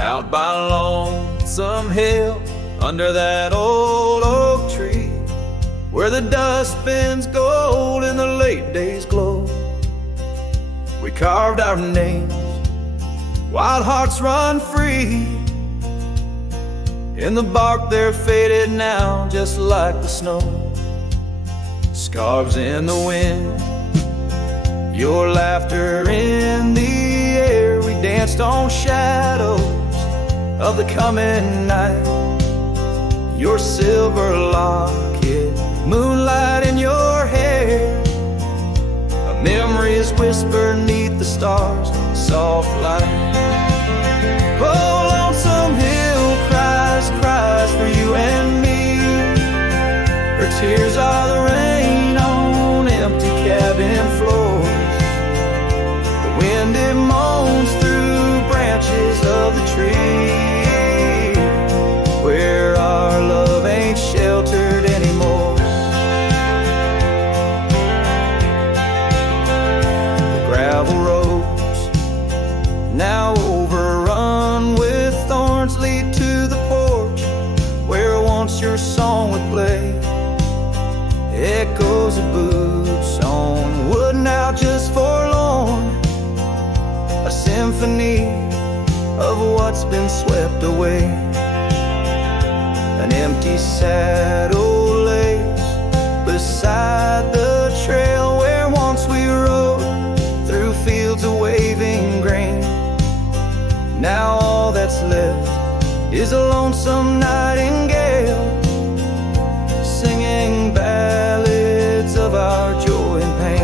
Out by Lonesome Hill, under that old oak tree, where the dust bends gold in the late day's glow, we carved our names, wild hearts run free. In the bark they're faded now, just like the snow. Scarves in the wind, your laughter in the air. We danced on shadows of the coming night. Your silver locket, moonlight in your hair. A memory is whispered neath the stars, soft light. Oh, Lonesome Hill cries, cries for you and me. Her tears are the rain on empty cabin floors. The wind, it moans through branches of the tree, where our love ain't sheltered anymore. The gravel roads, now overrun with thorns, lead to the porch where once your song would play. Echoes of boots on wood, now just forlorn. A symphony of what's been swept away. An empty saddle lays beside the trail where once we rode through fields of waving grain. Now all that's left is a lonesome nightingale, singing ballads of our joy and pain.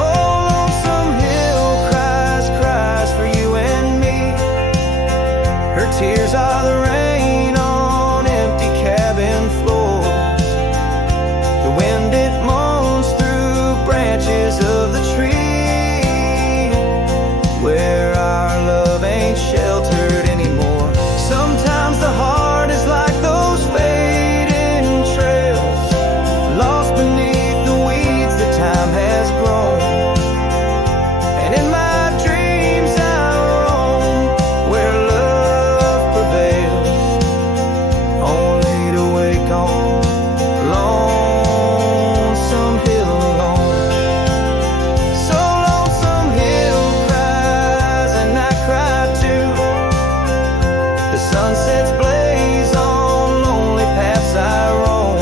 Oh, Lonesome Hill cries, cries for you and me. Her tears are the rain on empty cabin floors. The wind, it moans through branches of the tree, where our love ain't sheltered anymore. Sometimes the heart is like those fading trails, lost beneath the weeds that time has grown. And in my dreams I roam where love prevails, only to wake on Lonesome Hill alone. So Lonesome Hill cries and I cry too. The sunsets blaze on lonely paths I roam,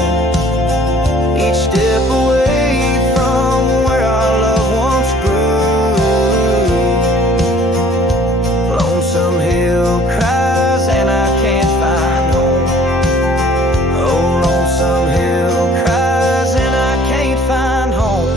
each step away from where our love once grew. Lonesome Hill cries and I can't find home. Oh, Lonesome Hill cries and I can't find home.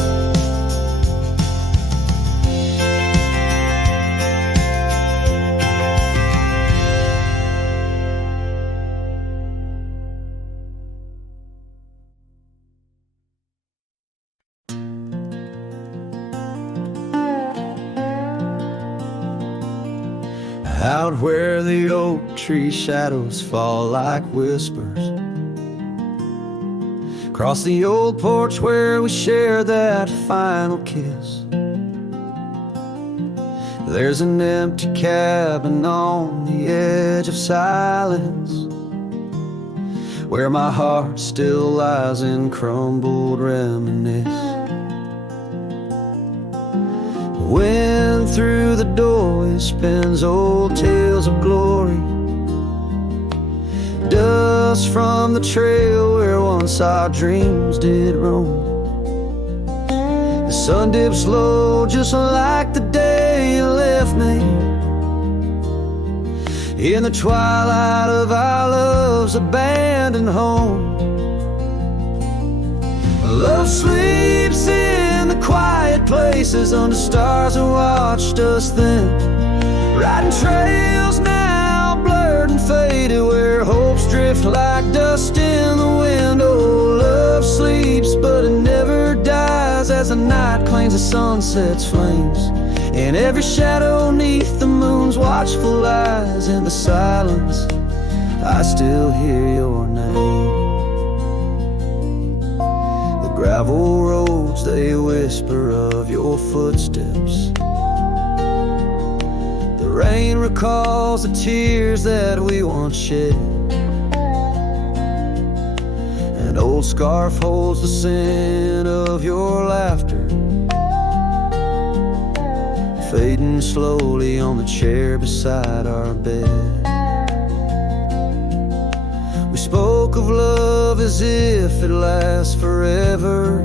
Out where the oak tree shadows fall like whispers, across the old porch where we share that final kiss. There's an empty cabin on the edge of silence, where my heart still lies in crumbled reminisce. Wind through the doorway spins old tales of glory, dust from the trail where once our dreams did roam. The sun dips low just like the day you left me, in the twilight of our love's abandoned home. Love sleeps in the quiet places under stars that watched us then, riding trails now blurred and faded where hopes drift like dust in the wind. Oh, love sleeps but it never dies as the night claims the sunset's flames, and every shadow neath the moon's watchful eyes. In the silence I still hear your name. Gravel roads, they whisper of your footsteps. The rain recalls the tears that we once shed. An old scarf holds the scent of your laughter, fading slowly on the chair beside our bed. We spoke of love as if it lasts forever,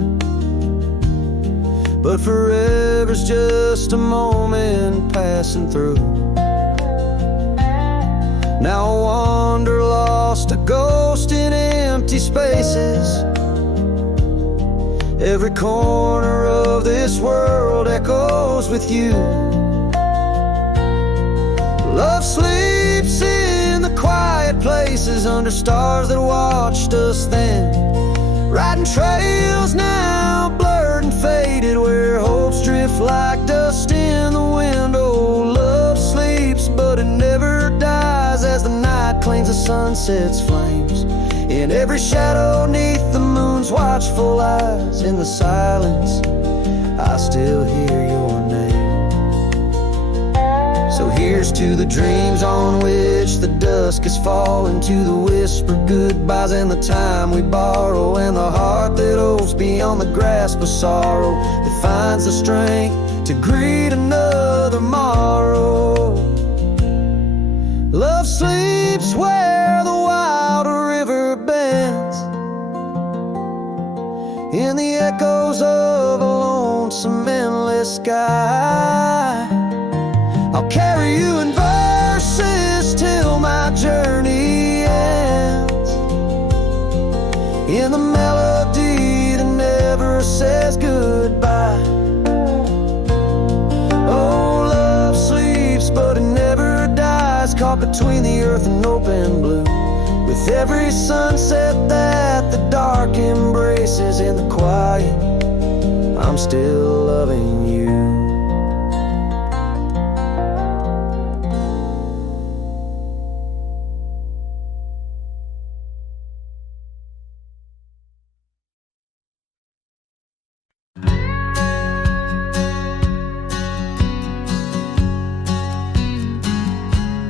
but forever's just a moment passing through. Now I wander lost, a ghost in empty spaces. Every corner of this world echoes with you. Love sleeps in the quiet places, under stars that watched us then, riding trails now blurred and faded, where hopes drift like dust in the wind. Oh, love sleeps, but it never dies, as the night cleans the sunset's flames. In every shadow neath the moon's watchful eyes, in the silence I still hear your name. So here's to the dreams on which the dusk is falling, to the whispered goodbyes and the time we borrow, and the heart that hopes beyond the grasp of sorrow, that finds the strength to greet another morrow. Love sleeps where the wild river bends, in the echoes of a lonesome endless sky. I'll carry you in verses till my journey ends, in the melody that never says goodbye. Oh, love sleeps, but it never dies, caught between the earth and open blue, with every sunset that the dark embraces. In the quiet, I'm still loving you.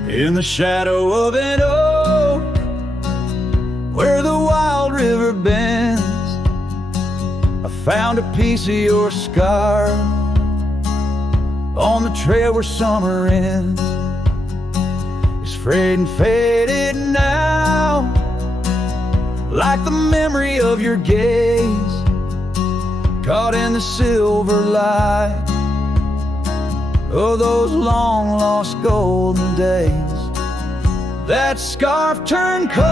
In the shadow of an oak, where the wild river bends, I found a piece of your scar on the trail where summer ends. It's frayed and faded now, like the memory of your gaze, caught in the silver light of those long lost golden days. That scarf turned cold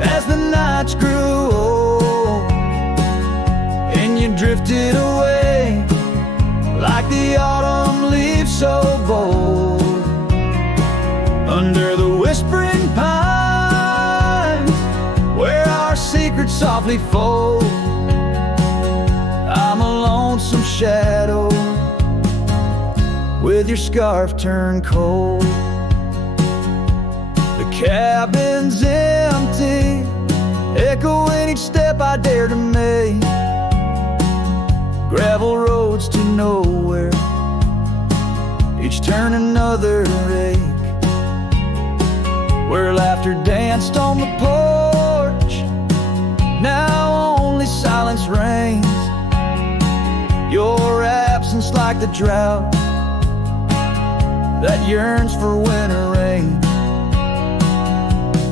as the nights grew old, and you drifted away like the autumn leaves so bold, under the whispering pines where our secrets softly fold. I'm a lonesome shadow with your scarf turned cold. The cabin's empty, echoing each step I dare to make. Gravel roads to nowhere, each turn another ache, where laughter danced on the porch, now only silence reigns. Your absence like the drought that yearns for winter rain.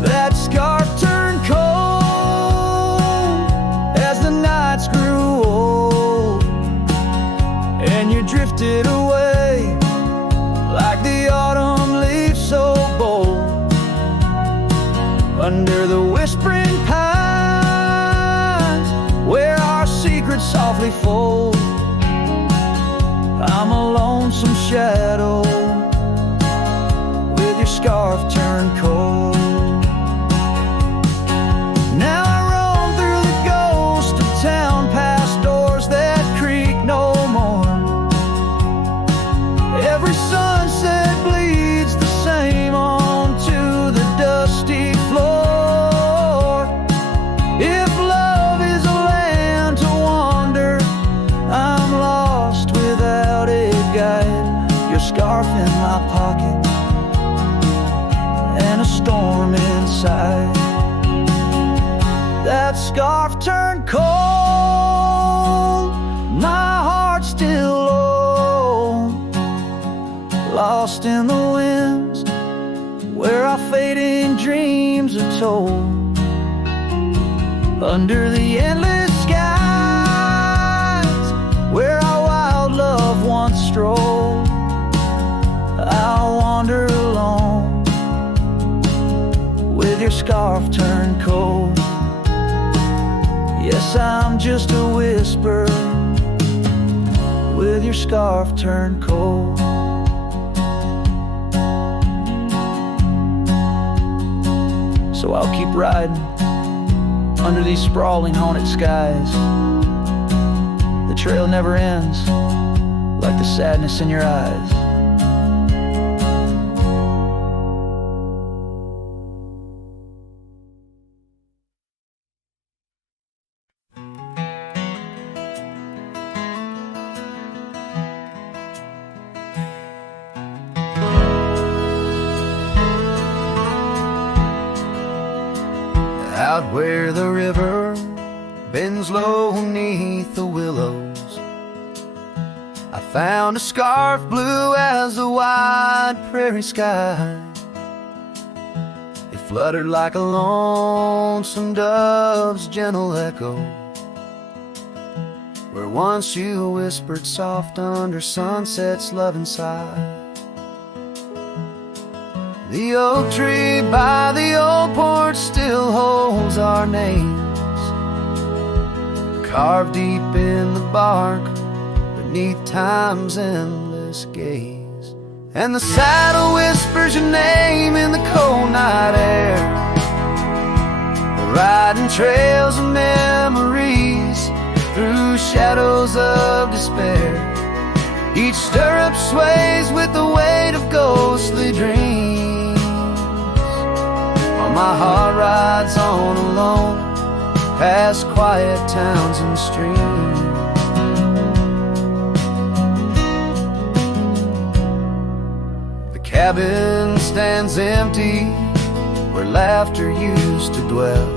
That scarf turned cold as the nights grew old, and you drifted away like the autumn leaves so bold, under the whispering pines where our secrets softly fold. I'm a lonesome shadow with your scarf turned cold. Now I roam through the ghost of town, past doors that creak no more. Every sunset bleeds the same onto the dusty floor. If love is a land to wander, I'm lost without a guide. Your scarf scarf in my pocket and a storm inside. That scarf turned cold, my heart still low, lost in the winds where our fading dreams are told. Under the endless skies where our wild love once strolled, I'll wander alone with your scarf turned cold. Yes, I'm just a whisper with your scarf turned cold. So I'll keep riding under these sprawling haunted skies. The trail never ends, like the sadness in your eyes. Out where the river bends low beneath the willows, I found a scarf blue as the wide prairie sky. It fluttered like a lonesome dove's gentle echo, where once you whispered soft under sunset's loving sigh. The oak tree by the old porch still holds our names, carved deep in the bark beneath time's endless gaze. And the saddle whispers your name in the cold night air, riding trails of memories through shadows of despair. Each stirrup sways with the weight of ghostly dreams, while my heart rides on alone past quiet towns and streams. The cabin stands empty where laughter used to dwell,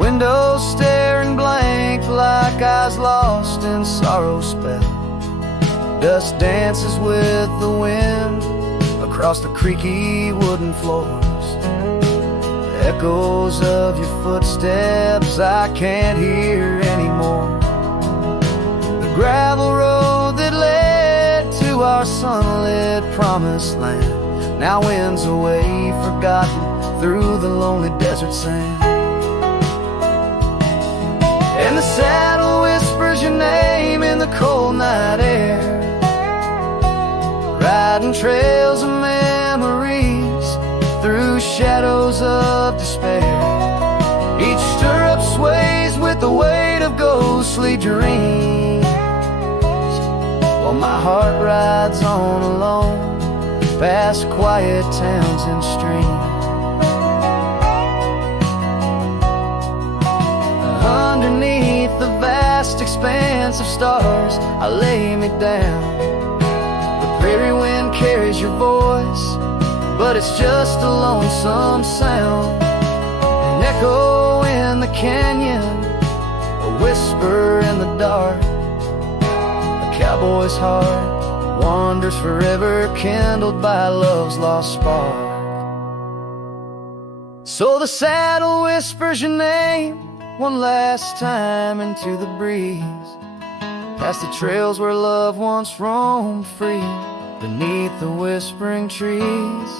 windows staring blank like eyes lost in sorrow's spell. Dust dances with the wind across the creaky wooden floors, echoes of your footsteps I can't hear anymore. The gravel road that led to our sunlit promised land now winds away forgotten through the lonely desert sand. And the saddle whispers your name in the cold night air, riding trails of memories through shadows of despair. Each stirrup sways with the weight of ghostly dreams, while my heart rides on alone past quiet towns and streams. Underneath the vast expanse of stars I lay me down. Prairie wind carries your voice, but it's just a lonesome sound. An echo in the canyon, a whisper in the dark. A cowboy's heart wanders forever, kindled by love's lost spark. So the saddle whispers your name one last time into the breeze, past the trails where love once roamed free beneath the whispering trees.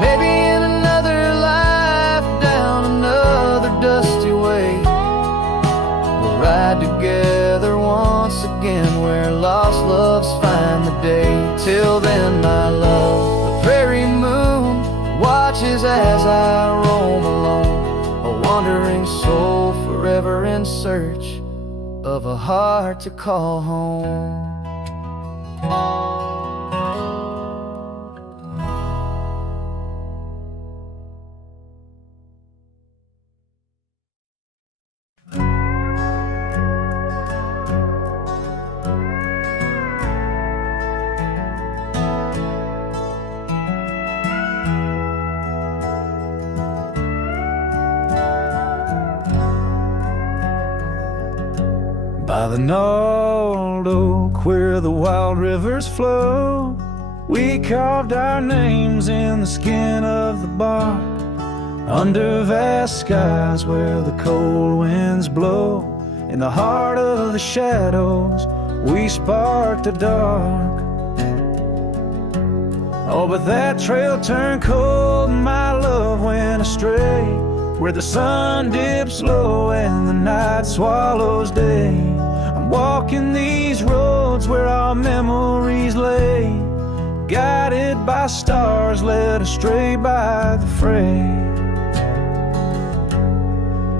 Maybe in another life, down another dusty way, we'll ride together once again where lost loves find the day. Till then, my love, the prairie moon watches as I roam alone, a wandering soul forever in search of a heart to call home. By the gnarled oak where the wild rivers flow, we carved our names in the skin of the bark. Under vast skies where the cold winds blow, in the heart of the shadows, we sparked the dark. Oh, but that trail turned cold and my love went astray, where the sun dips low and the night swallows day. I'm walking these roads where our memories lay, guided by stars, led astray by the fray.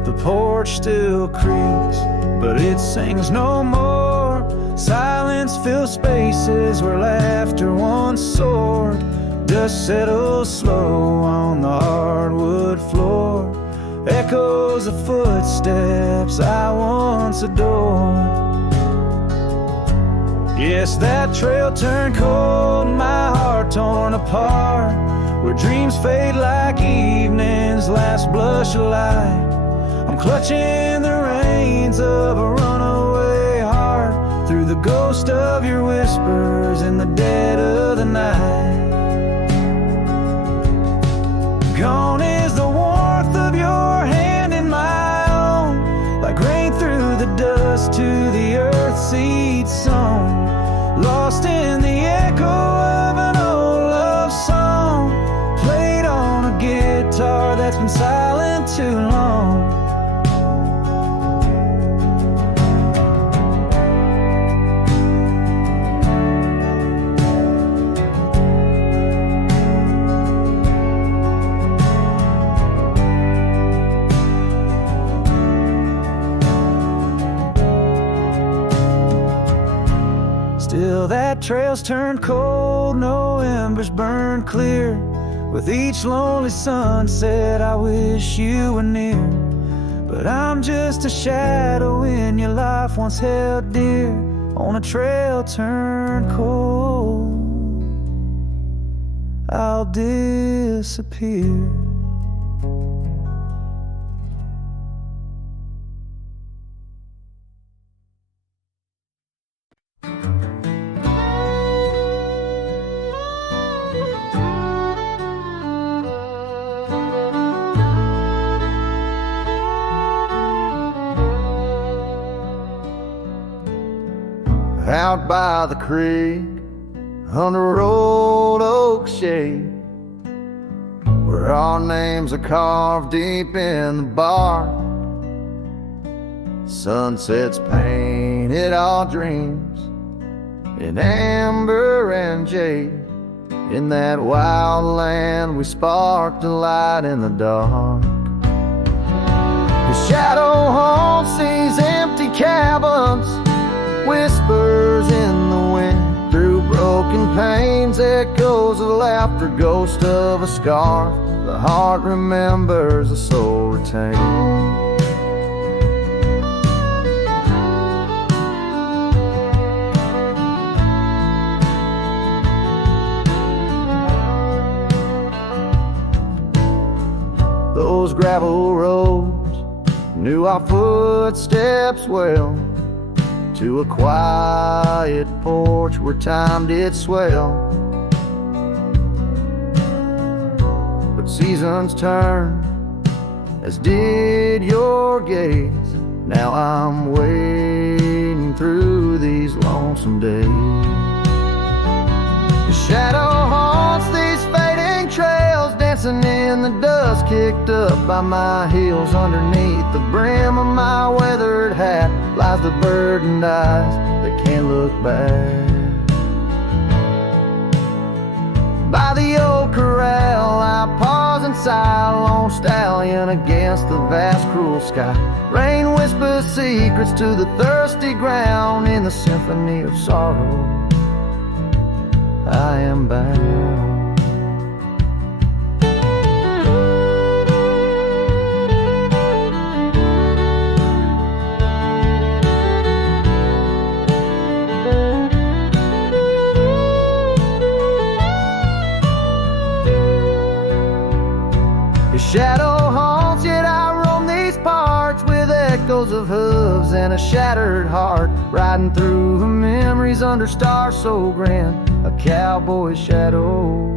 The porch still creaks, but it sings no more. Silence fills spaces where laughter once soared. Dust settles slow on the hardwood floor, echoes of footsteps I once adored. Yes, that trail turned cold, my heart torn apart, where dreams fade like evening's last blush of light. I'm clutching the reins of a runaway heart, through the ghost of your whispers in the dead of the night. Gone is the warmth of your hand in my own, like rain through the dust to the earth seed sown. Lost in the echo of an old love song, played on a guitar that's been silent too long. Still that trail's turned cold, no embers burn clear. With each lonely sunset I wish you were near, but I'm just a shadow in your life once held dear, on a trail turned cold. I'll disappear. Out by the creek, under old oak shade, where our names are carved deep in the bark. Sunsets painted our dreams in amber and jade. In that wild land we sparked a light in the dark. The shadow haunts these empty cabins, whispers in the wind, through broken panes, echoes of laughter, ghost of a scarf. The heart remembers, the soul retains. Those gravel roads knew our footsteps well, to a quiet porch where time did swell. But seasons turn, as did your gaze. Now I'm wading through these lonesome days. The shadow haunts these fading trails, dancing in the dust kicked up by my heels. Underneath the brim of my weathered hat lies the burdened eyes that can't look back. By the old corral I pause and sigh, a lone stallion against the vast cruel sky. Rain whispers secrets to the thirsty ground, in the symphony of sorrow I am bound. Shadow haunts, yet I roam these parts with echoes of hooves than a shattered heart, riding through the memories under stars so grand, a cowboy shadow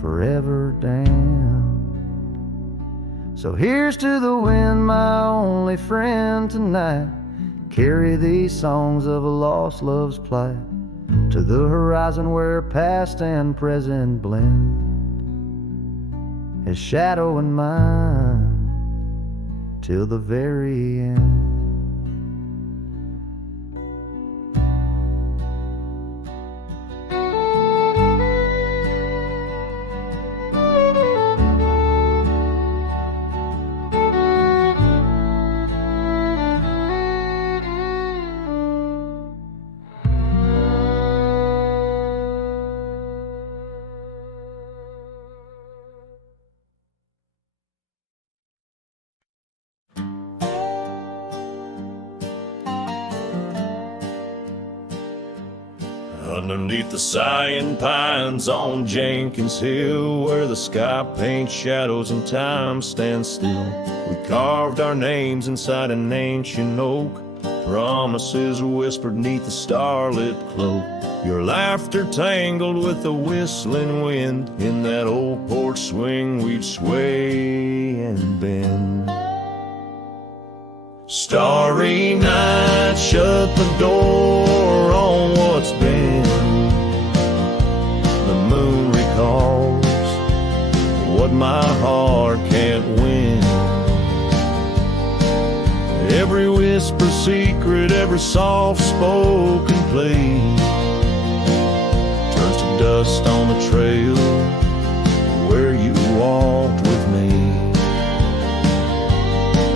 forever damned. So here's to the wind, my only friend tonight. Carry these songs of a lost love's plight to the horizon where past and present blend, his shadow and mine till the very end. Underneath the sighing pines on Jenkins Hill, where the sky paints shadows and time stands still, we carved our names inside an ancient oak, promises whispered neath the starlit cloak. Your laughter tangled with the whistling wind, in that old porch swing we'd sway and bend. Starry night, shut the door on what's been. The moon recalls what my heart can't win. Every whisper secret, every soft-spoken plea turns to dust on the trail where you walked with me.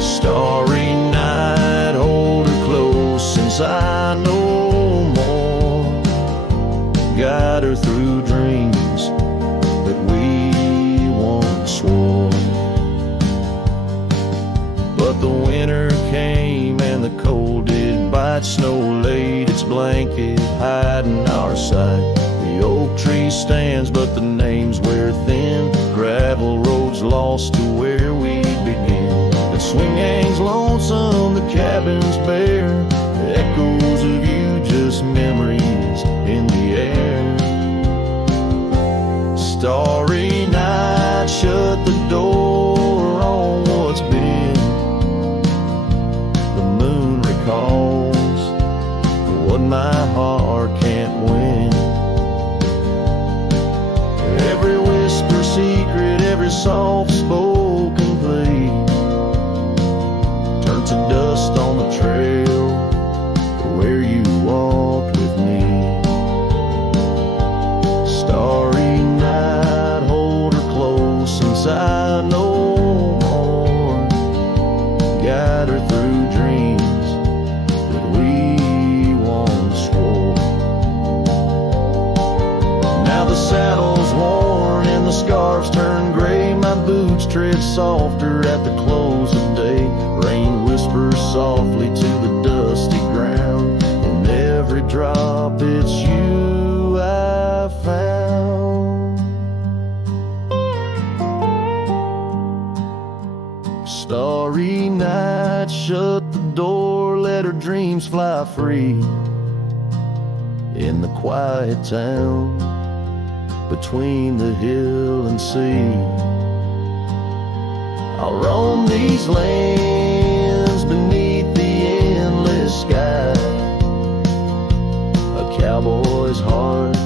Starry night, hold her close since I know more. Guide her through dreams that we once swore. But the winter came and the cold did bite. Snow laid its blanket, hiding our sight. The oak tree stands, but the names wear thin. Gravel roads lost to where we begin. The swing hangs lonesome, the cabin's bare. Echoes of you, just memories in the air. Starry night, shut the door on what's been. The moon recalls what my heart can't win. Every whisper secret, every soft-spoken plea turn to dust on the trail where you walked with me. Starry night, hold her close since I know more. Guide her through dreams that we once swore. Now the saddle's worn and the scarves turn gray. My boots tread softer at the close of day. Rain whispers softly to the dusty ground. In every drop it's you I found. Starry night, shut the door, let her dreams fly free. In the quiet town between the hill and sea, I'll roam these lands beneath the endless sky. A cowboy's heart,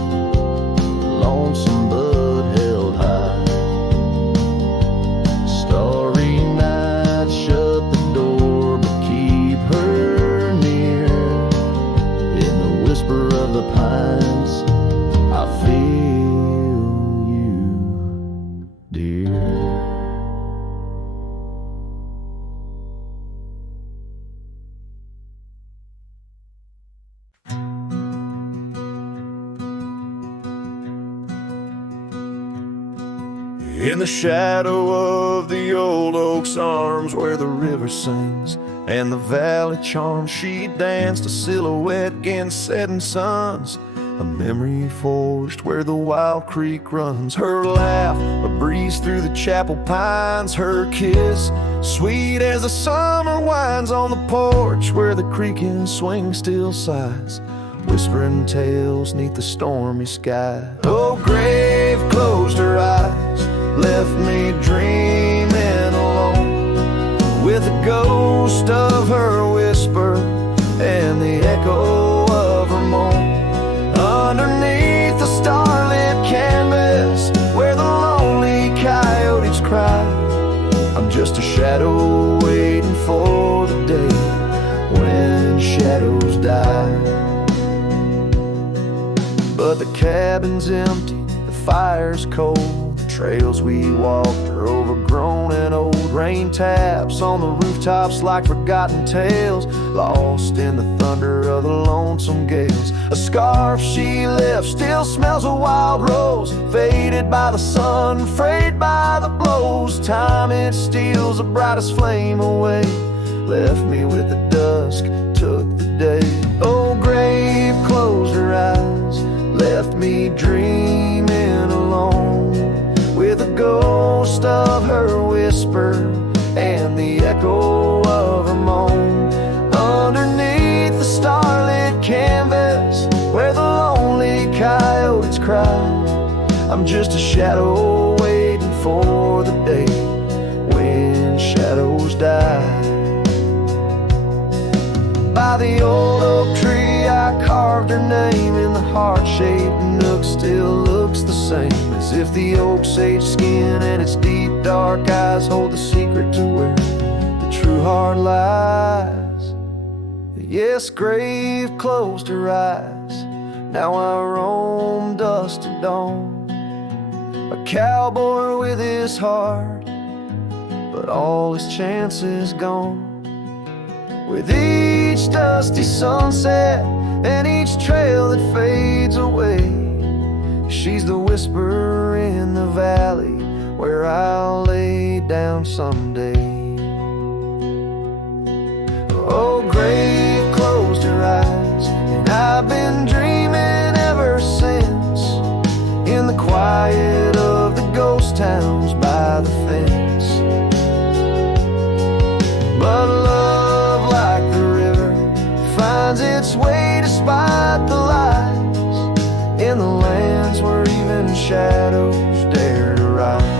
lonesome but held high. Starry night, shut the door, but keep her near. In the whisper of the pines, I feel you, dear. In the shadow of the old oak's arms, where the river sings and the valley charms, she danced a silhouette against setting suns a memory forged where the wild creek runs. Her laugh, a breeze through the chapel pines. Her kiss, sweet as the summer winds on the porch where the creaking swing still sighs, whispering tales neath the stormy sky. Oh, grave closed her eyes, left me dreaming alone, with the ghost of her whisper and the echo of her moan. Underneath the starlit canvas where the lonely coyotes cry, I'm just a shadow waiting for the day when shadows die. But the cabin's empty, the fire's cold, the trails we walked are overgrown and old. Rain taps on the rooftops like forgotten tales, lost in the thunder of the lonesome gales. A scarf she left still smells of wild rose, faded by the sun, frayed by the blows. Time it steals the brightest flame away, left me with the dusk, took the day. Oh, grave closed her eyes, left me dreaming alone, with the ghost of her whisper and the echo of her moan. Underneath the starlit canvas where the lonely coyotes cry, I'm just a shadow waiting for the day when shadows die. By the old oak tree I carved her name in the heart-shaped nook, still looks the same, as if the oak's sage skin and its deep dark eyes hold the secret to where the true heart lies. Yes, grave closed her eyes, now I roam dusk to dawn, a cowboy with his heart, but all his chances gone. With each dusty sunset and each trail that fades away, she's the whisper in the valley where I'll lay down someday. Oh, grave closed her eyes, and I've been dreaming ever since, in the quiet of the ghost towns by the fence. But love, like the river, finds its way despite the lies, in the lands where even shadows dare to rise.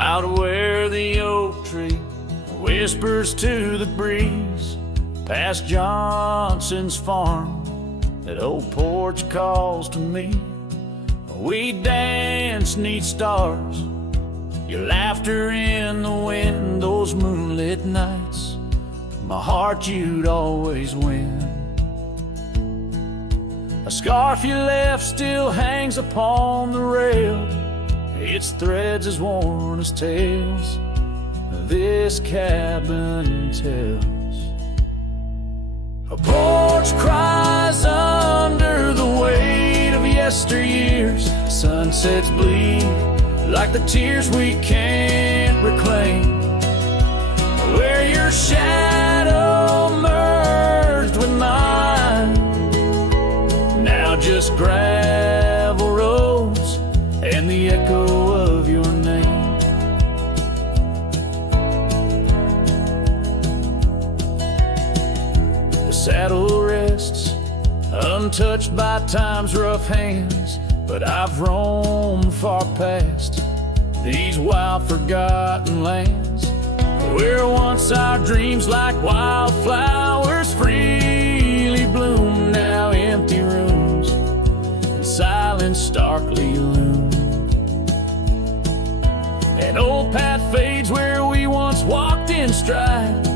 Out where the oak tree whispers to the breeze, past Johnson's farm, that old porch calls to me. We dance 'neath stars, your laughter in the wind, those moonlit nights, my heart you'd always win. A scarf you left still hangs upon the rail, its threads as worn as tales this cabin tells. A porch cries under the weight of yesteryears, sunsets bleed like the tears we can't reclaim, where your shadow merged with mine, now just gravel roads and the echo of your name. The saddle rests untouched by time's rough hands, but I've roamed far past these wild forgotten lands, where once our dreams like wildflowers freely bloom, now empty rooms and silence starkly loom. An old path fades where we once walked in stride,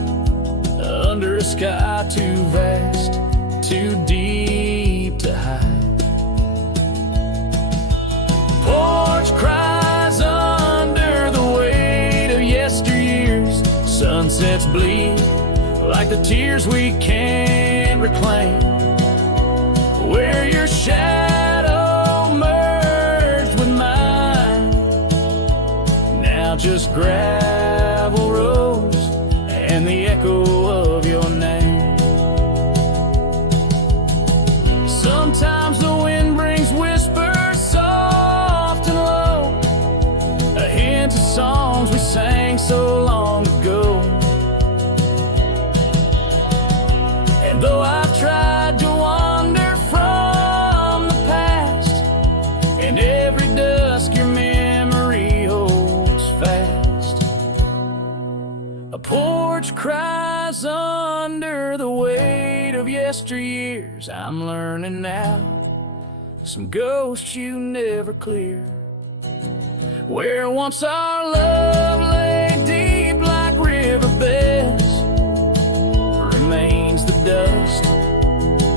under a sky too vast, too deep to hide. the tears we can't reclaim, where your shadow merged with mine. Now just gravel roads and the echo of your name. Sometimes the wind brings whispers soft and low, a hint of songs we sang so long ago. And though I've tried to wander from the past, in every dusk your memory holds fast. A porch cries under the weight of yesteryears. I'm learning now, some ghosts you never clear. Where once our love lay deep like riverbeds, remains the dust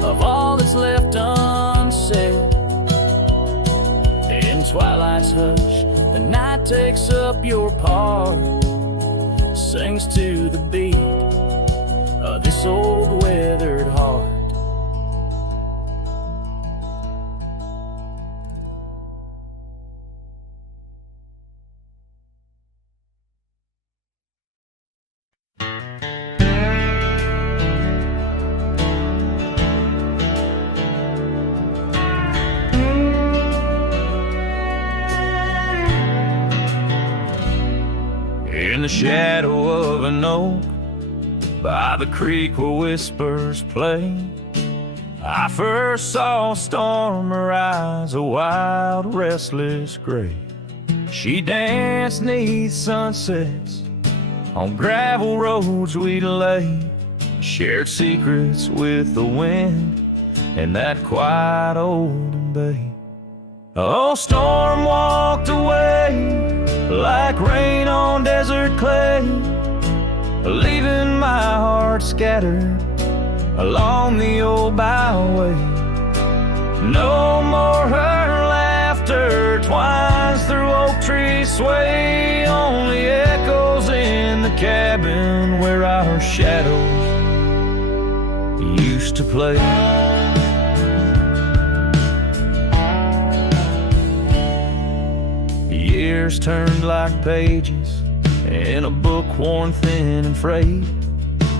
of all that's left unsaid. In twilight's hush, the night takes up your part, sings to the beat of this old weathered heart. In the shadow of an oak, by the creek where whispers play, I first saw a storm arise, a wild, restless gray. She danced 'neath sunsets on gravel roads we'd lay, shared secrets with the wind in that quiet old bay. Oh, storm walked away like rain on desert clay, leaving my heart scattered along the old byway. No more her laughter twines through oak trees sway, only echoes in the cabin where our shadows used to play. Years turned like pages in a book worn thin and frayed.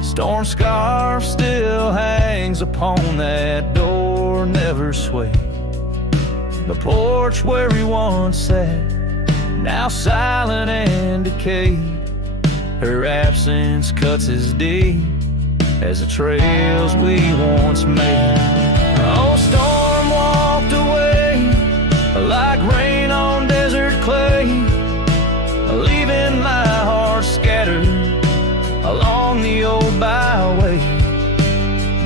Storm scarf still hangs upon that door, never swayed. The porch where we once sat, now silent and decayed. Her absence cuts as deep as the trails we once made. Oh, storm walked away like rain on desert clay, leaving my heart scattered along the old byway.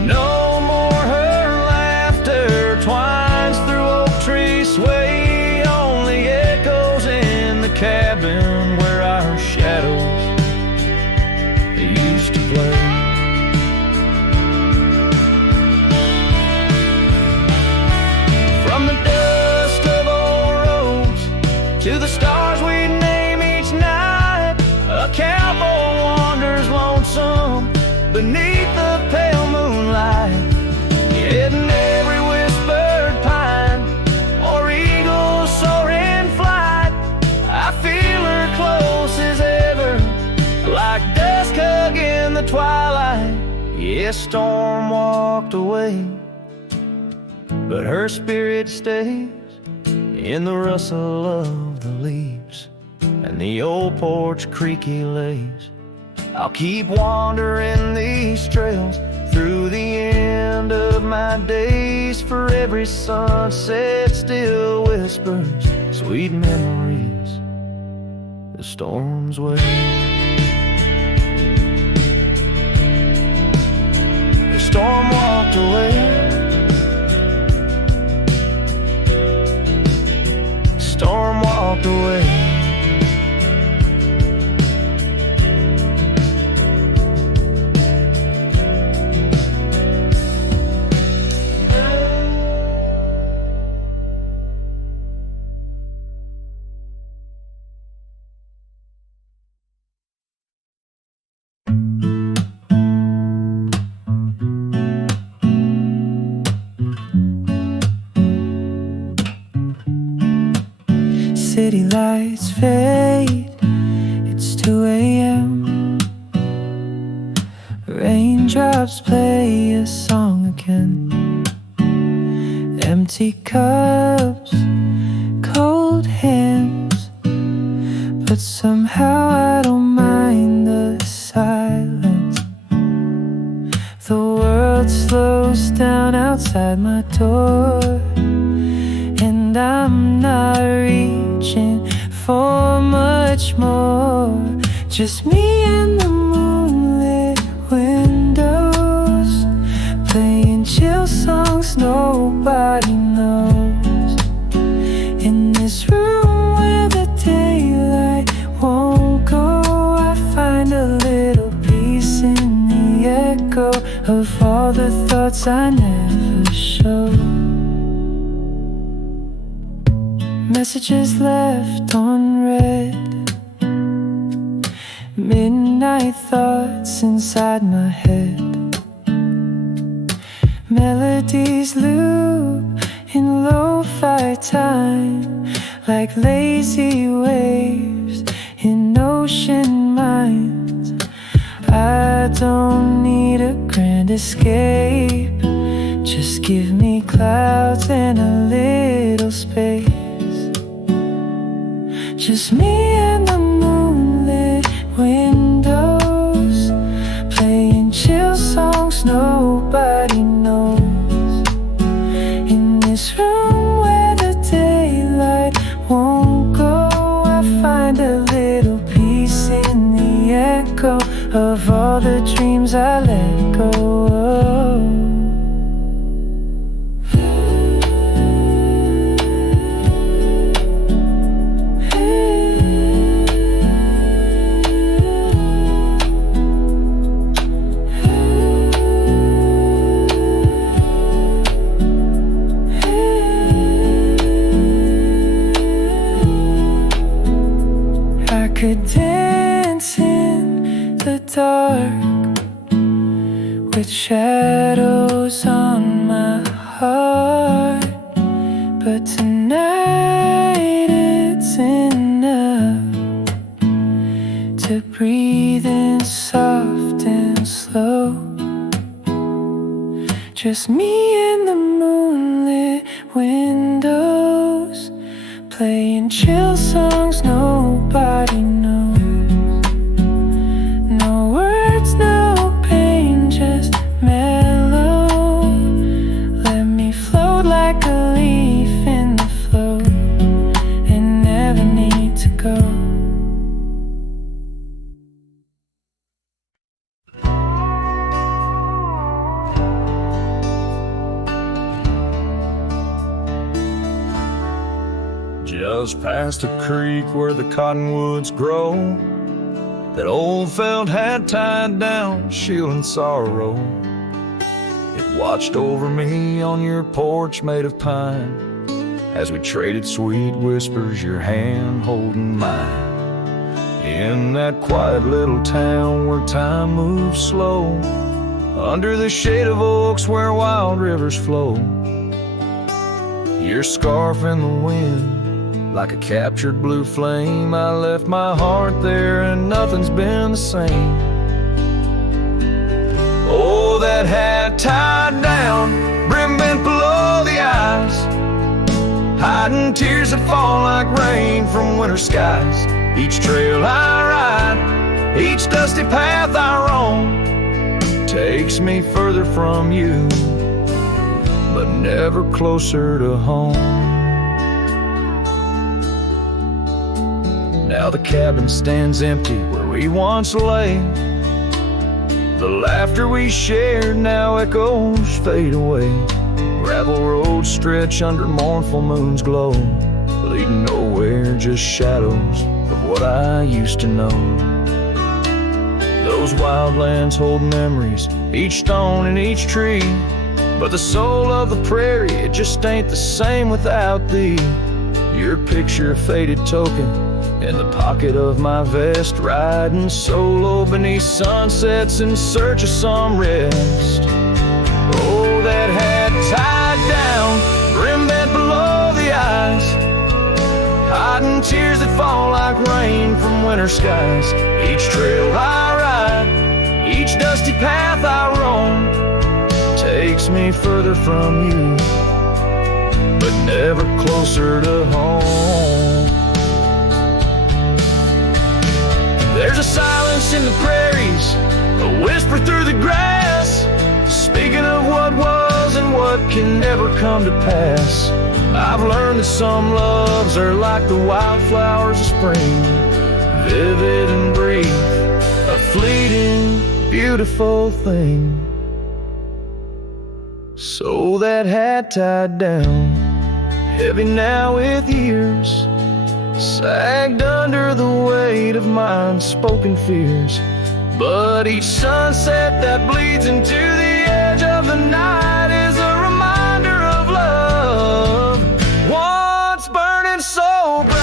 No more her laughter twines through oak tree sway, only echoes in the cabin where our shadows used to play. From the dust of old roads to the stars we name each night, a cowboy wanders lonesome beneath the pale moonlight, hidden every whispered pine or eagle soar in flight. I feel her close as ever, like dusk hugging the twilight. Yes, storm walked away, but her spirit stays in the rustle of the leaves and the old porch creaky lays. I'll keep wandering these trails through the end of my days, for every sunset still whispers sweet memories the storm's way. The storm walked away, storm walked away. city lights fade. It's 2 a.m. Raindrops play a song again. Empty cups, cold hands, but somehow I don't mind the silence. The world slows down outside my door, and I'm not reaching for much more. Just me and the moonlit windows, playing chill songs nobody knows. In this room where the daylight won't go, I find a little peace in the echo of all the thoughts I never show. Messages left unread, midnight thoughts inside my head. Melodies loop in lo-fi time, like lazy waves in ocean minds. I don't need a grand escape, just give me clouds and a little space. Just me and the moonlit windows, playing chill songs nobody knows. In this room where the daylight won't go, I find a little peace in the echo of all the dreams I let go of. Could dance in the dark with shadows on my heart, but tonight it's enough to breathe in soft and slow. Just me and the moonlit windows, playing chill songs nobody knows. No words, no pain, just mellow. Let me float like a leaf in the flow and never need to go. Just past a creek where the cottonwoods grow, that old felt had tied down, shielding sorrow. It watched over me on your porch made of pine, as we traded sweet whispers, your hand holding mine. In that quiet little town where time moves slow, under the shade of oaks where wild rivers flow, your scarf in the wind like a captured blue flame. I left my heart there and nothing's been the same. Oh, that hat tied down, brim bent below the eyes, hiding tears that fall like rain from winter skies. Each trail I ride, each dusty path I roam, takes me further from you, but never closer to home. Now the cabin stands empty where we once lay. The laughter we shared now echoes fade away. Gravel roads stretch under mournful moon's glow, leading nowhere, just shadows of what I used to know. Those wildlands hold memories, each stone and each tree, but the soul of the prairie, it just ain't the same without thee. Your picture, a faded token in the pocket of my vest, riding solo beneath sunsets in search of some rest. Oh, that hat tied down, brim bent below the eyes, hiding tears winter skies. Each trail I ride, each dusty path I roam, takes me further from you, but never closer to home. There's a silence in the prairies, a whisper through the grass, speaking of what was and what can never come to pass. I've learned that some loves are like the wildflowers of spring, vivid and brief, a fleeting, beautiful thing. So that hat tied down, heavy now with years, sagged under the weight of my unspoken fears. But each sunset that bleeds into the edge of the night is a reminder of love, once burning so bright.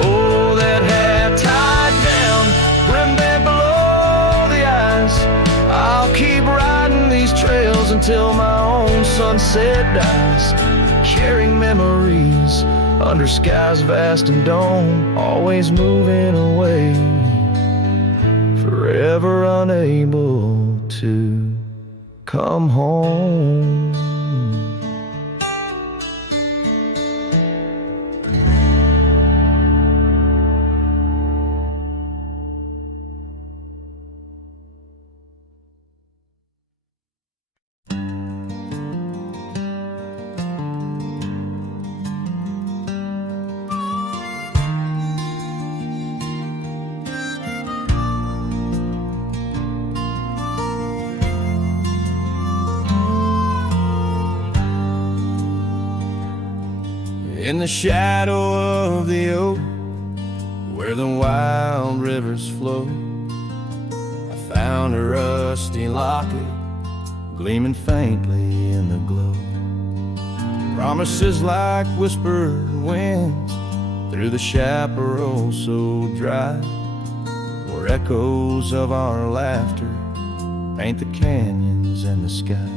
Oh, that hat tied down, brim bent below the eyes, I'll keep riding these trails until my own sunset dies, carrying memories under skies vast and dome, always moving away, forever unable to come home. In the shadow of the oak, where the wild rivers flow, I found a rusty locket gleaming faintly in the glow. Promises like whispered winds through the chaparral so dry, where echoes of our laughter paint the canyons and the sky.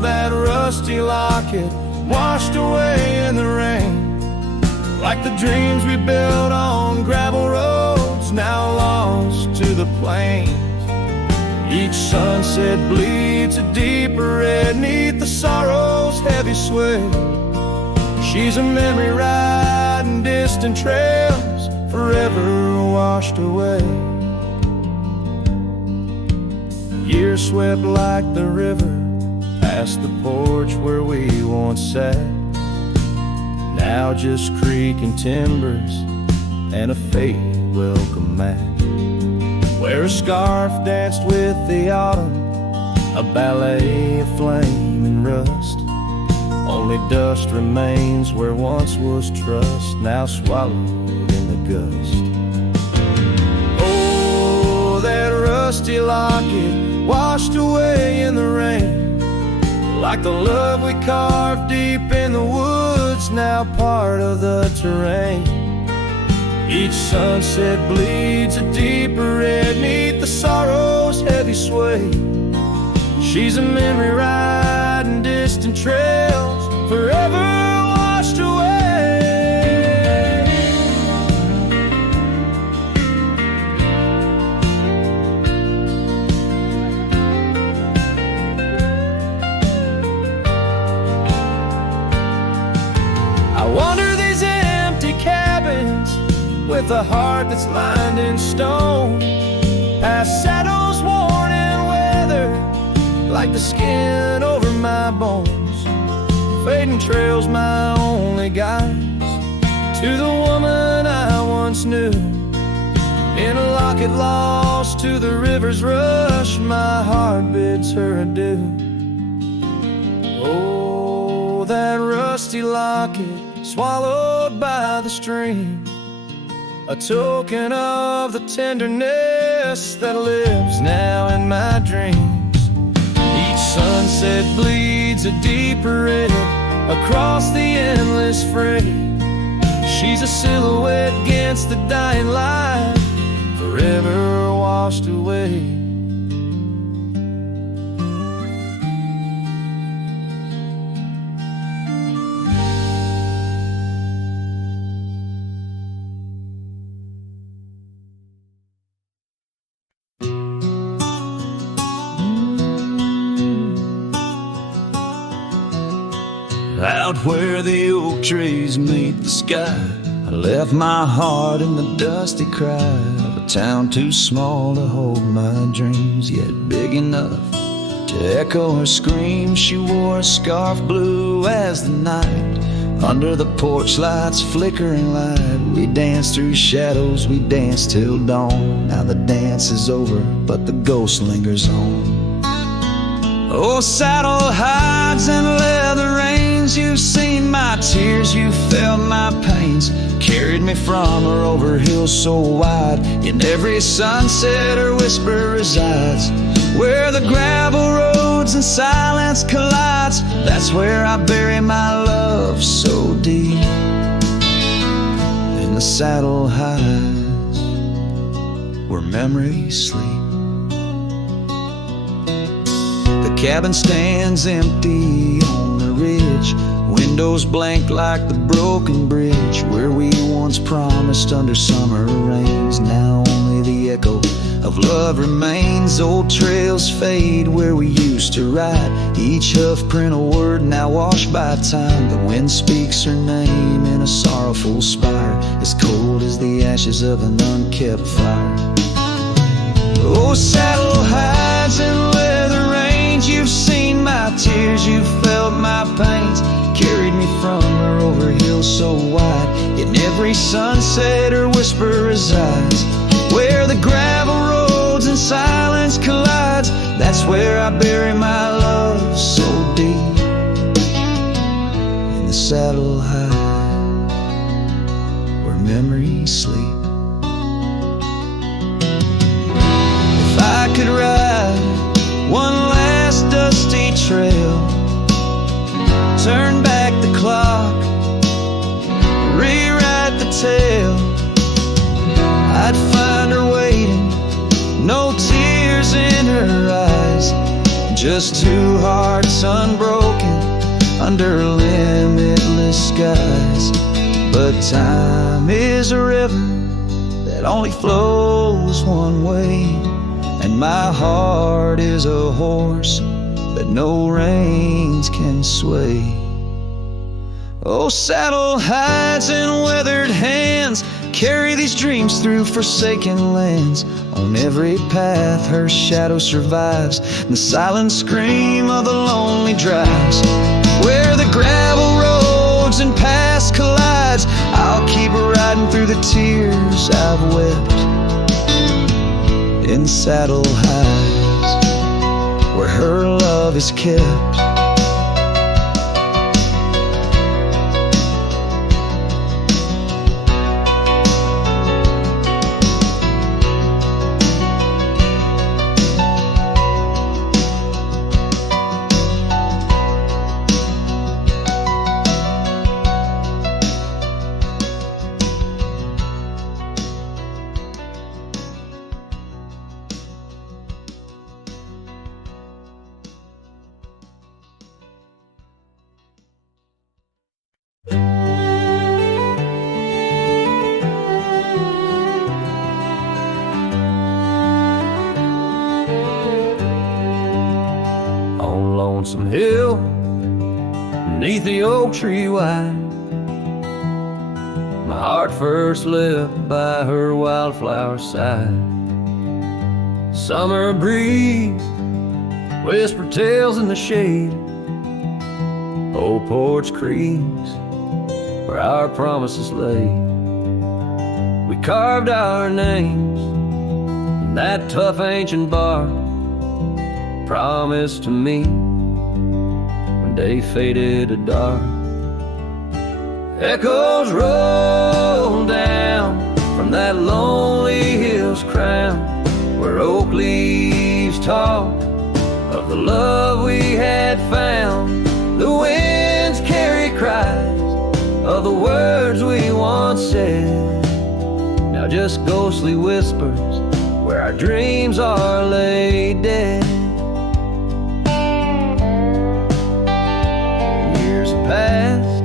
That rusty locket washed away in the rain, like the dreams we built on gravel roads now lost to the plains. Each sunset bleeds a deeper red neath the sorrow's heavy sway. She's a memory riding distant trails, forever washed away. Years swept like the river past the porch where we once sat, now just creaking timbers and a faded welcome mat, where a scarf danced with the autumn, a ballet of flame and rust. Only dust remains where once was trust, now swallowed in the gust. Oh, that rusty locket washed away in the rain, like the love we carved deep in the woods, now part of the terrain. Each sunset bleeds a deeper red neath the sorrow's heavy sway. She's a memory riding distant trails, forever washed away. I wander these empty cabins with a heart that's lined in stone, past saddles worn and weathered like the skin over my bones, fading trails my only guides to the woman I once knew. In a locket lost to the river's rush, my heart bids her adieu. Oh, that rusty locket swallowed by the stream, a token of the tenderness that lives now in my dreams. Each sunset bleeds a deeper red across the endless fray. She's a silhouette against the dying light, forever washed away. where the oak trees meet the sky. I left my heart in the dusty cry of a town too small to hold my dreams, yet big enough to echo her scream. She wore a scarf blue as the night. Under the porch lights flickering light, we danced through shadows, we danced till dawn. Now the dance is over, but the ghost lingers on. Oh, saddle hides and leather reins, you've seen my tears, you felt my pains. Carried me from her over hills so wide. In every sunset her whisper resides. Where the gravel roads and silence collides, that's where I bury my love so deep. In the saddle hides where memories sleep. The cabin stands empty on the ridge, windows blank like the broken bridge where we once promised under summer rains. Now only the echo of love remains. Old trails fade where we used to ride, each hoof print a word now washed by time. The wind speaks her name in a sorrowful spire, as cold as the ashes of an unkept fire. Oh, saddle hides and leather reins, you've seen my tears, you've felt my pains. Carried me from her over hills so wide. In every sunset her whisper resides. Where the gravel roads and silence collides, that's where I bury my love so deep. In the saddle hides where memories sleep. If I could ride one last dusty trail, turn back the clock, rewrite the tale, I'd find her waiting, no tears in her eyes, just two hearts unbroken under limitless skies. But time is a river that only flows one way, and my heart is a horse that no reins can sway. Oh, saddle hides and weathered hands carry these dreams through forsaken lands. On every path her shadow survives, the silent scream of the lonely drives. Where the gravel roads and past collides, I'll keep riding through the tears I've wept. In saddle hides where her love is kept. Lonesome hill, beneath the oak tree wide, my heart first left by her wildflower side. Summer breeze, whisper tales in the shade, old porch creaks where our promises lay. We carved our names in that tough ancient bark, promised to me when day faded to dark. Echoes roll down from that lonely hill's crown, where oak leaves talk of the love we had found. The winds carry cries of the words we once said, now just ghostly whispers where our dreams are laid dead. Years have passed,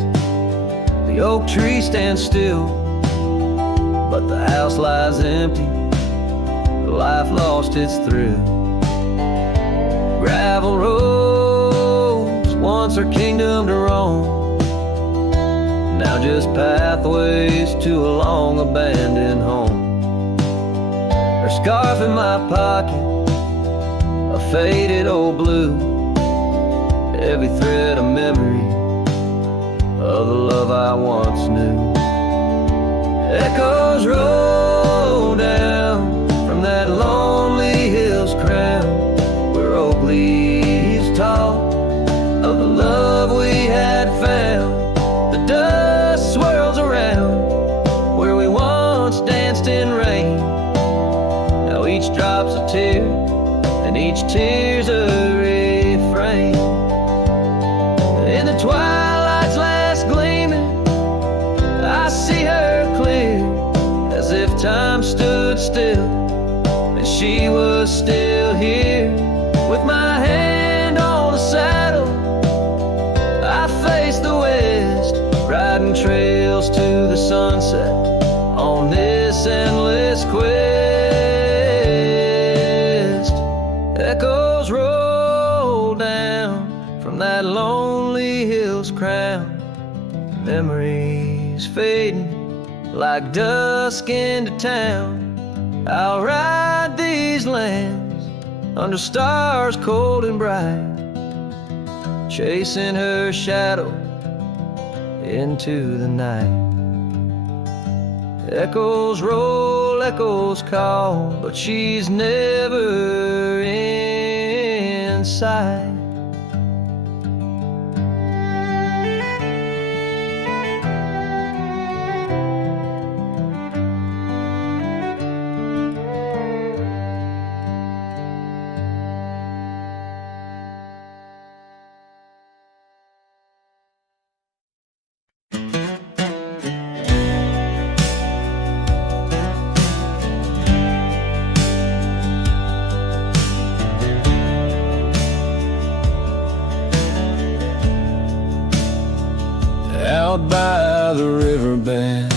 the oak tree stands still, but the house lies empty, life lost its thrill. Gravel roads, once our kingdom to roam, now just pathways to a long abandoned home. Her scarf in my pocket, a faded old blue, every thread a memory of the love I once knew. Echoes roll down from that lonely hill's crown, where oak leaves talk of the love we had found. The dust swirls around where we once danced in rain. Now each drop's a tear, and each tear's a refrain. In the twilight's last gleaming, I see her clear, as if time stood still and she was still here. With my hand on the saddle, I face the west, riding trails to the sunset on this endless quest. Echoes roll down from that lonely hill's crown, memories fading like dusk into town. I'll ride these lands under stars cold and bright, chasing her shadow into the night. Echoes roll, echoes call, but she's never in sight. Out by the riverbed,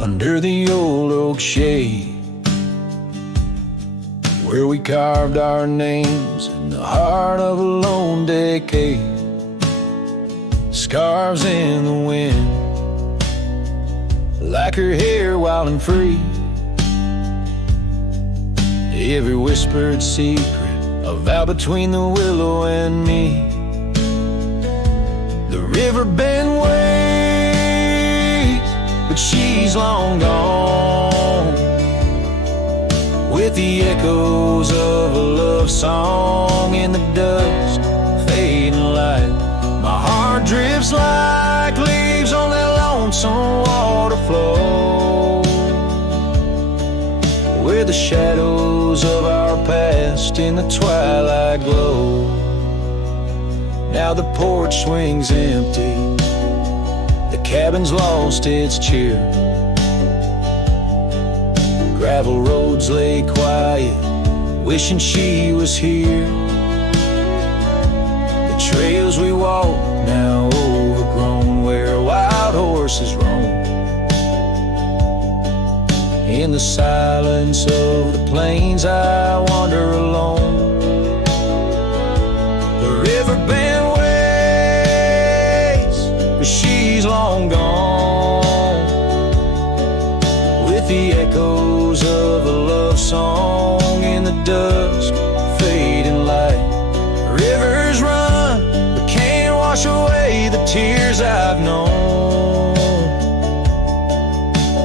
under the old oak shade, where we carved our names in the heart of a lone decade. Scarves in the wind, like her hair wild and free. Every whispered secret, a vow between the willow and me. The river bend waits, but she's long gone, with the echoes of a love song in the dust, fading light. My heart drifts like leaves on that lonesome water flow, where the shadows of our past in the twilight glow. Now the porch swings empty, the cabin's lost its cheer. Gravel roads lay quiet, wishing she was here. The trails we walk now overgrown, where wild horses roam. In the silence of the plains I wander alone. The river bend waits, but she's long gone, with the echoes of a love song in the dusk, fading light. Rivers run, but can't wash away the tears I've known.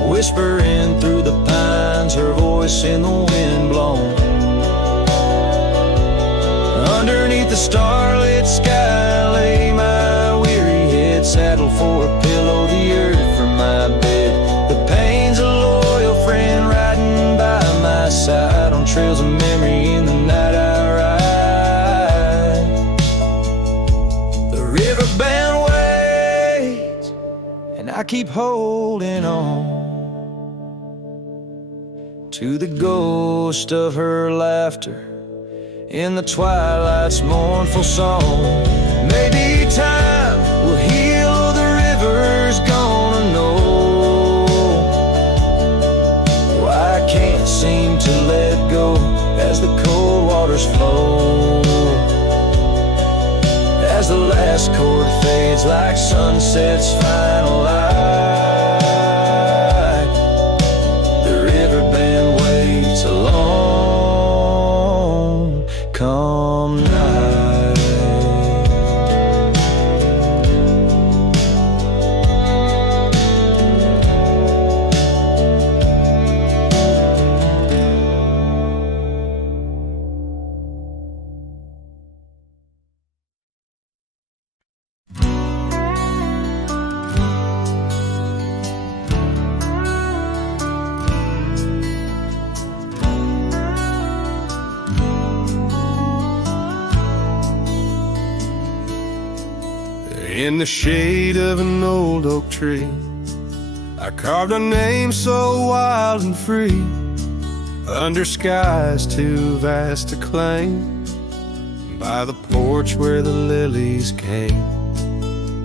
Whispering through the pines, her voice in the wind blown. Underneath the starlit sky lay my weary head, saddled for a pillow, the earth for my bed. The pain's a loyal friend riding by my side, on trails of memory in the night I ride. The river bend waits, and I keep holding on to the ghost of her laughter in the twilight's mournful song. Maybe time will heal, the river's gonna know why I can't seem to let go as the cold waters flow. As the last chord fades fades like sunset's final light. The riverbend waits alone come night. In the shade of an old oak tree, I carved a name so wild and free, under skies too vast to claim, by the porch where the lilies came.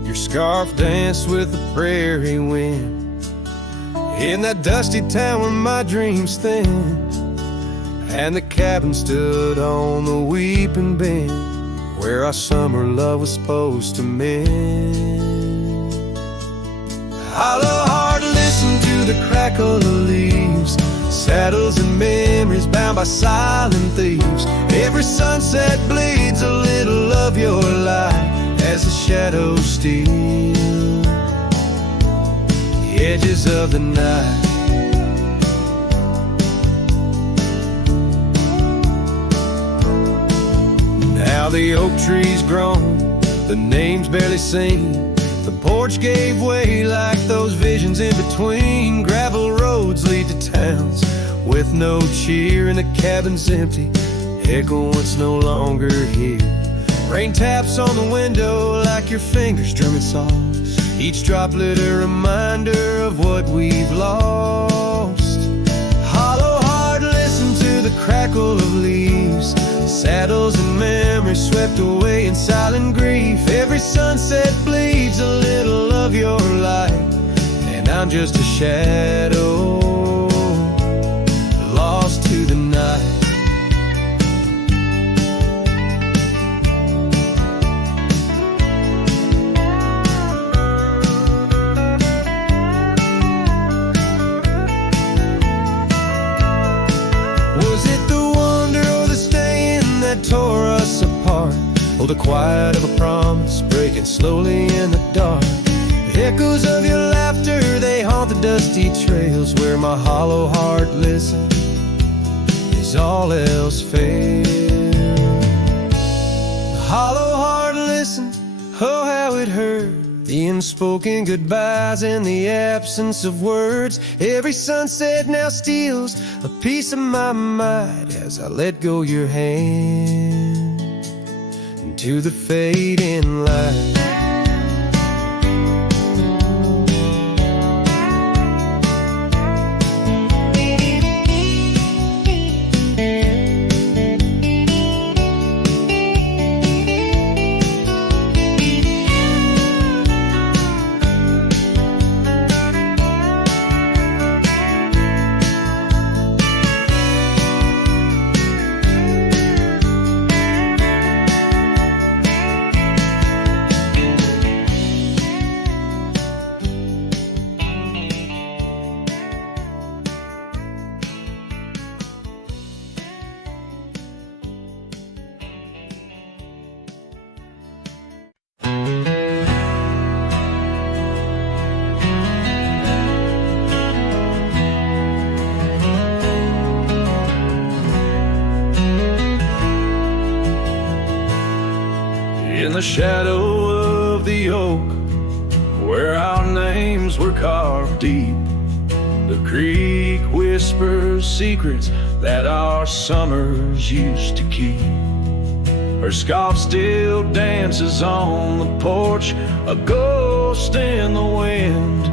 Your scarf danced with the prairie wind, in that dusty town where my dreams thinned, and the cabin stood on the weeping bend, where our summer love was supposed to mend. Hollow heart, listen to the crackle of leaves, saddles and memories bound by silent thieves. Every sunset bleeds a little of your light as the shadows steal the edges of the night. Now the oak tree's grown, the name's barely seen, the porch gave way like those visions in between. Gravel roads lead to towns with no cheer, and the cabin's empty, echo what's no longer here. Rain taps on the window like your fingers drumming soft, each droplet a reminder of what we've lost. Hollow heart, listen to the crackle of leaves, saddles and memories swept away in silent grief. Every sunset bleeds a little of your light, and I'm just a shadow lost to the night. Was it the wonder or the staying that tore us apart? Oh, the quiet of a promise breaking slowly in the dark. The echoes of your laughter, they haunt the dusty trails where my hollow heart listens as all else fails. The hollow heart listened, oh how it hurt, the unspoken goodbyes and the absence of words. Every sunset now steals a piece of my mind as I let go your hand into the fading light. In the shadow of the oak, where our names were carved deep, the creek whispers secrets that our summers used to keep. Her scarf still dances on the porch, a ghost in the wind,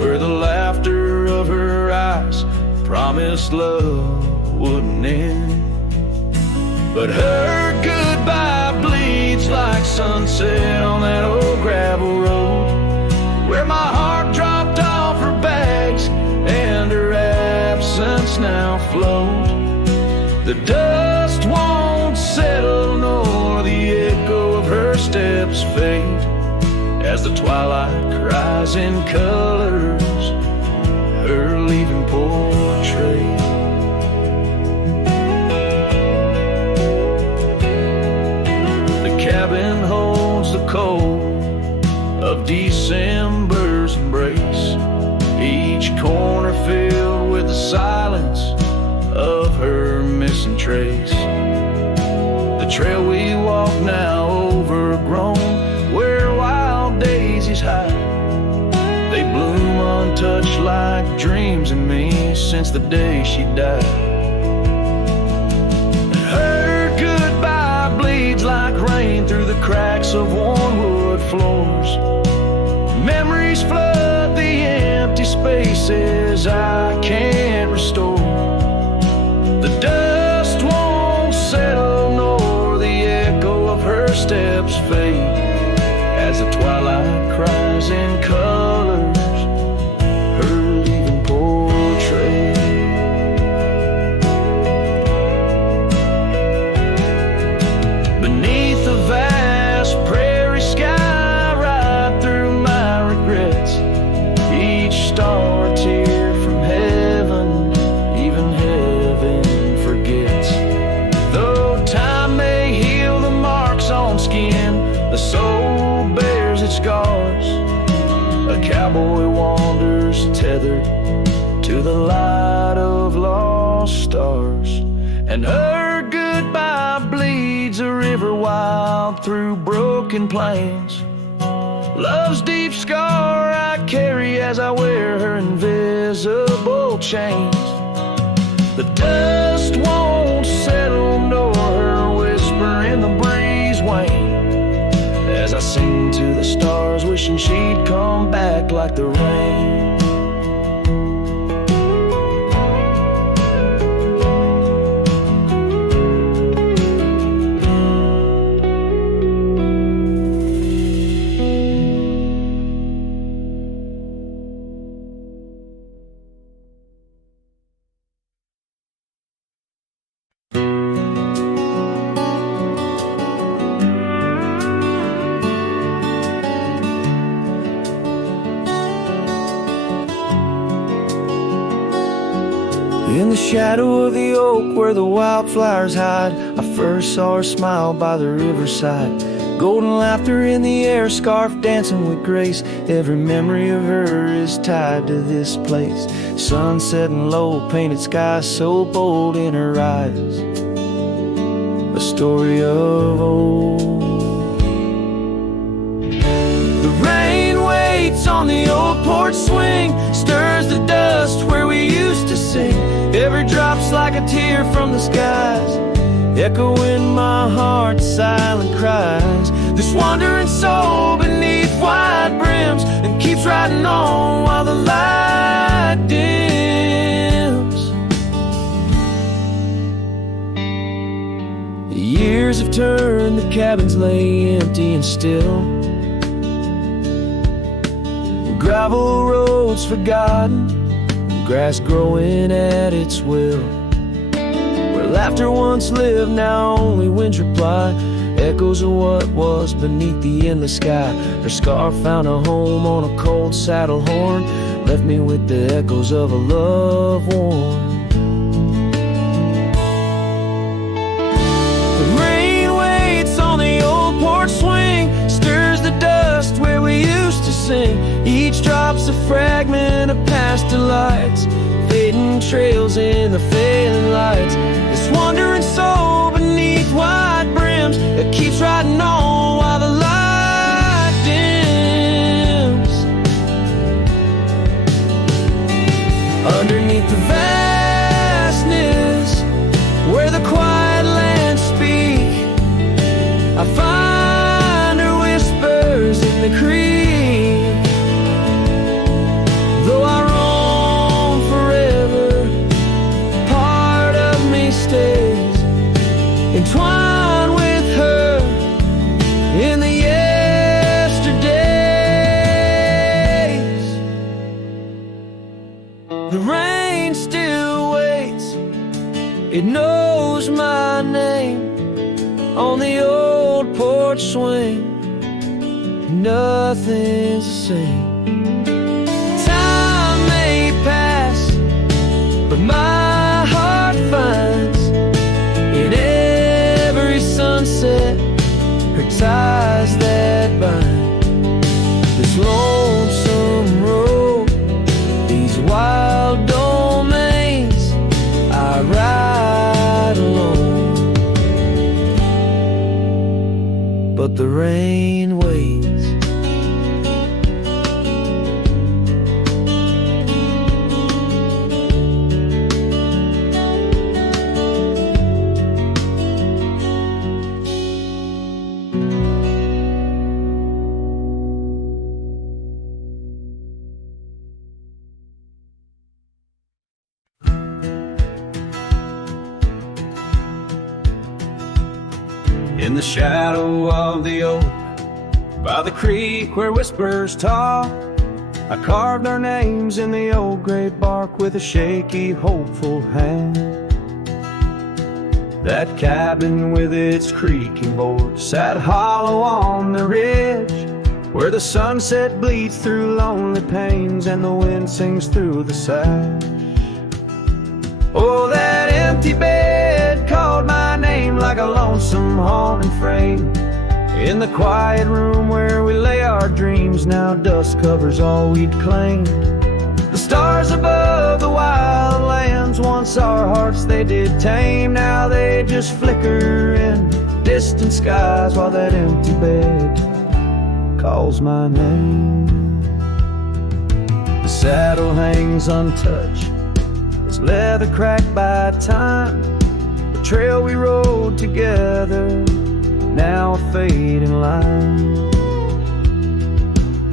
where the laughter of her eyes promised love wouldn't end. But her goodbye bleeds like sunset on that old gravel road, where my heart dropped off her bags and her absence now float. The dust won't settle nor the echo of her steps fade as the twilight cries in colors, her leaving portrait. The cabin holds the cold of December's embrace, each corner filled with the silence of her missing trace. The trail we walk now overgrown, where wild daisies hide. They bloom untouched like dreams in me since the day she died. Her goodbye bleeds like rain through the cracks of worn wood floors. Memories flood the empty spaces I can't restore. The dust won't settle, nor the echo of her steps fade, as the twilight cries in colors, her leaving portrait. Beneath the vast prairie sky, right through my regrets, each star a tear from heaven, even heaven forgets. Though time may heal the marks on skin, the soul bears its scars. A cowboy wanders tethered to the light of lost stars, and her goodbye bleeds a river wild through broken plains. Love's deep scar I carry as I wear her invisible chains. The dust won't settle, nor her whisper in the breeze wane, as I sing to the stars, wishing she'd come back like the rain. In the shadow of the oak where the wildflowers hide, I first saw her smile by the riverside. Golden laughter in the air, scarf dancing with grace. Every memory of her is tied to this place. Sun setting low, painted sky so bold in her eyes. A story of old. The rain waits on the old porch swing, stirs the dust where we used to sing. Every drop's like a tear from the skies, echo in my heart, silent cries. This wandering soul beneath wide brims, and keeps riding on while the light dims. The years have turned, the cabins lay empty and still. Gravel roads forgotten, grass growing at its will. Where laughter once lived, now only winds reply. Echoes of what was beneath the endless sky. Her scarf found a home on a cold saddle horn, left me with the echoes of a love worn. The rain waits on the old porch swing, stirs the dust where we used to sing. Each drop's a fragment of past delights, fading trails in the failing lights. This wandering soul beneath wide brims, it keeps riding on while the light dims. Underneath the vastness, where the quiet lands speak, I find her whispers in the creek. Though I roam forever, part of me stays entwined with her in the yesterdays. The rain still waits, it knows my name on the old porch swing. nothing's the same. Time may pass, but my heart finds in every sunset her ties that bind. This lonesome road, these wild domains, I ride alone, but the rain waits. In the shadow of the oak, by the creek where whispers talk, I carved our names in the old gray bark with a shaky, hopeful hand. That cabin with its creaking board sat hollow on the ridge, where the sunset bleeds through lonely panes and the wind sings through the sash. Oh, that empty bed called my name like a lonesome haunting frame. In the quiet room where we lay our dreams, now dust covers all we'd claimed. The stars above the wild lands, once our hearts they did tame, now they just flicker in distant skies while that empty bed calls my name. The saddle hangs untouched, its leather cracked by time. The trail we rode together, now a fading line.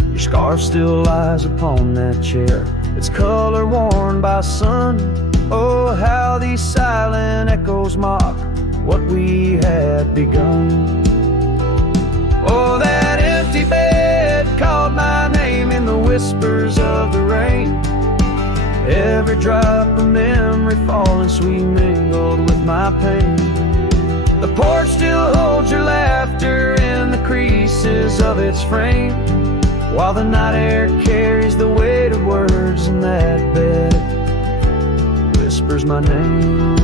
Your scarf still lies upon that chair, its color worn by sun. Oh, how these silent echoes mock what we had begun. Oh, that empty bed called my name in the whispers of the rain. Every drop of memory falling sweet mingled with my pain. The porch still holds your laughter in the creases of its frame, while the night air carries the weight of words, and that bed whispers my name.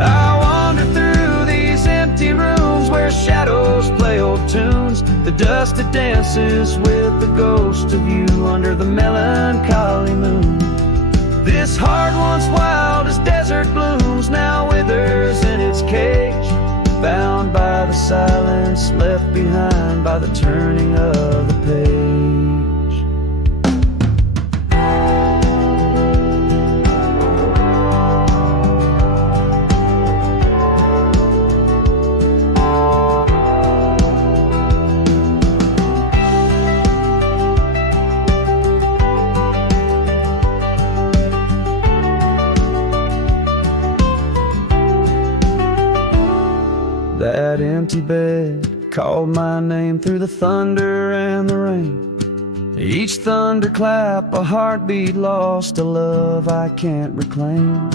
I wander through these empty rooms where shadows play old tunes. The dust that dances with the ghost of you under the melancholy moon. This heart once wild as desert blooms now withers in its cage, bound by the silence left behind by the turning of the page. That empty bed called my name through the thunder and the rain. Each thunderclap a heartbeat lost, a love I can't reclaim.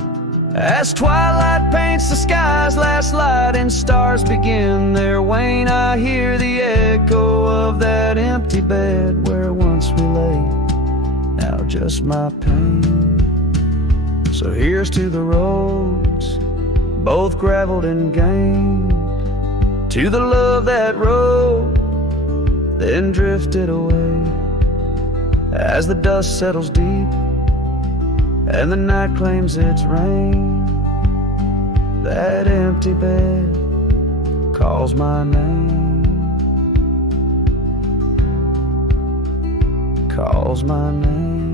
As twilight paints the sky's last light and stars begin their wane, I hear the echo of that empty bed where once we lay, now just my pain. So here's to the roads, both graveled and gained, to the love that rode, then drifted away. As the dust settles deep and the night claims its reign, that empty bed calls my name, calls my name.